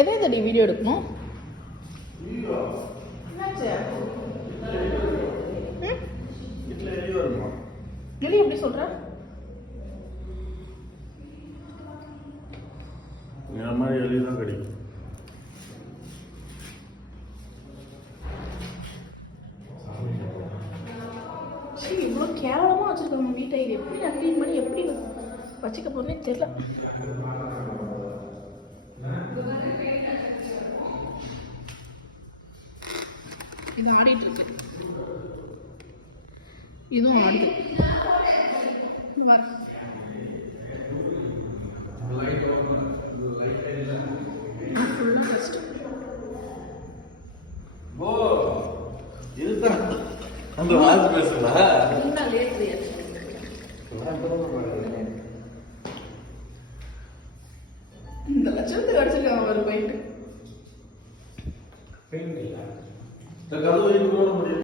எதை தடி வீடியோ எடுக்கணும்? எலி எப்படி சொல்ற? மாதிரி எலி தான் கிடைக்கும். சரி, இவ்வளோ கேவலமாக வச்சுருக்காங்க வீட்டை. இது எப்படி நான் க்ளீன் பண்ணி எப்படி வச்சுக்க போகிறேன்னே தெரியல. இது ஆடிட்டு இருக்கு, இதுவும் ஆடுது. ஃபுல்லாக ரெஸ்ட். ஓ, இதுதான் அந்த வாட்ச் பேசுறா. இந்த லட்சத்துக்கு அடிச்சிருக்காங்க ஒரு பெயிண்ட். பெயிண்ட் இல்லை.